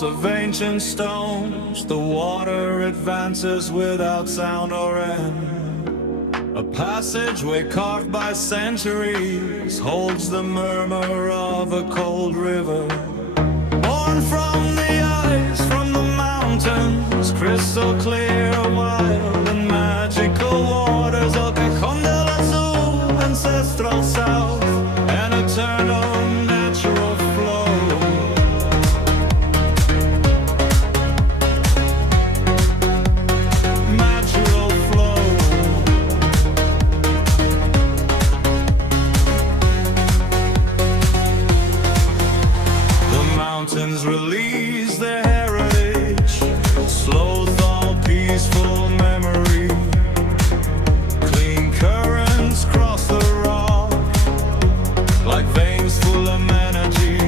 walls of ancient stones, the water advances without sound or end. A passageway carved by centuries holds the murmur of a cold river. Born from the ice, from the mountains, crystal clear, wild and magical waters of Cajón del Azul, ancestral south, an eternal natural flow. Natural flow. The mountains release their heritage, slow thought, peaceful memory. Clean currents cross the rock, like veins full of energy.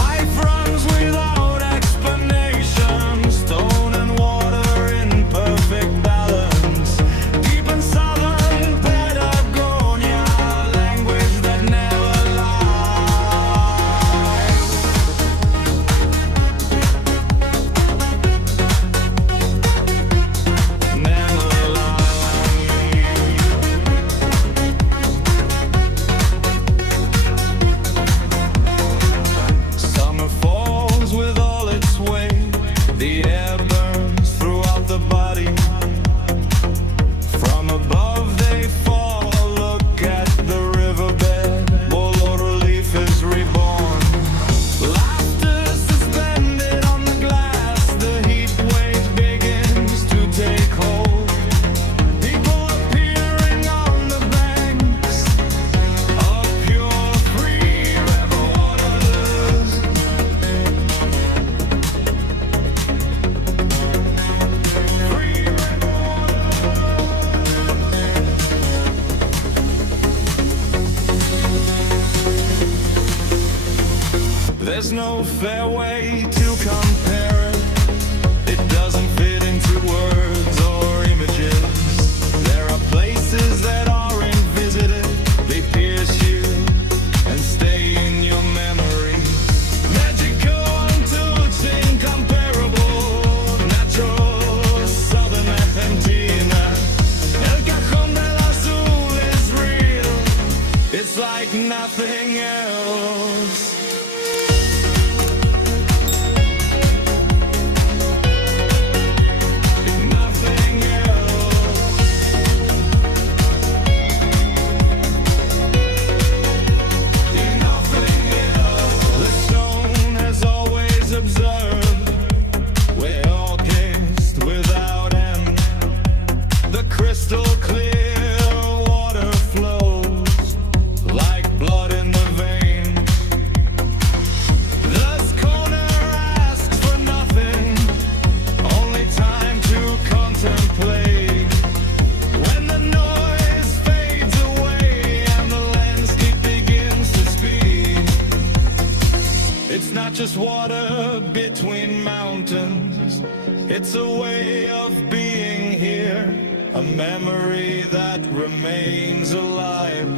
Life runs without explanation, stone and water in perfect balance. Deep in southern Patagonia, language that never lies. Never Summer falls with all its weight. The air burns throughout the body. From above they fall. Look at the riverbed. Bold relief is reborn. Laughter suspended on the glass. The heat wave begins to take hold. People appearing on the banks of pure free river waters. Free river waters. There's no fair way to compare it. It doesn't fit into words or images. There are places that aren't visited. They pierce you and stay in your memory. Magical, untouched, incomparable. Natural, southern Argentina. El Cajón del Azul is real. It's like nothing else. Nothing else. Nothing else. The stone has always observed. We're all kissed without end. The crystal clear water flows like blood in the veins. This corner asks for nothing, only time to contemplate. When the noise fades away and the landscape begins to speak, it's not just water between mountains, it's a way of being here, a memory that remains alive.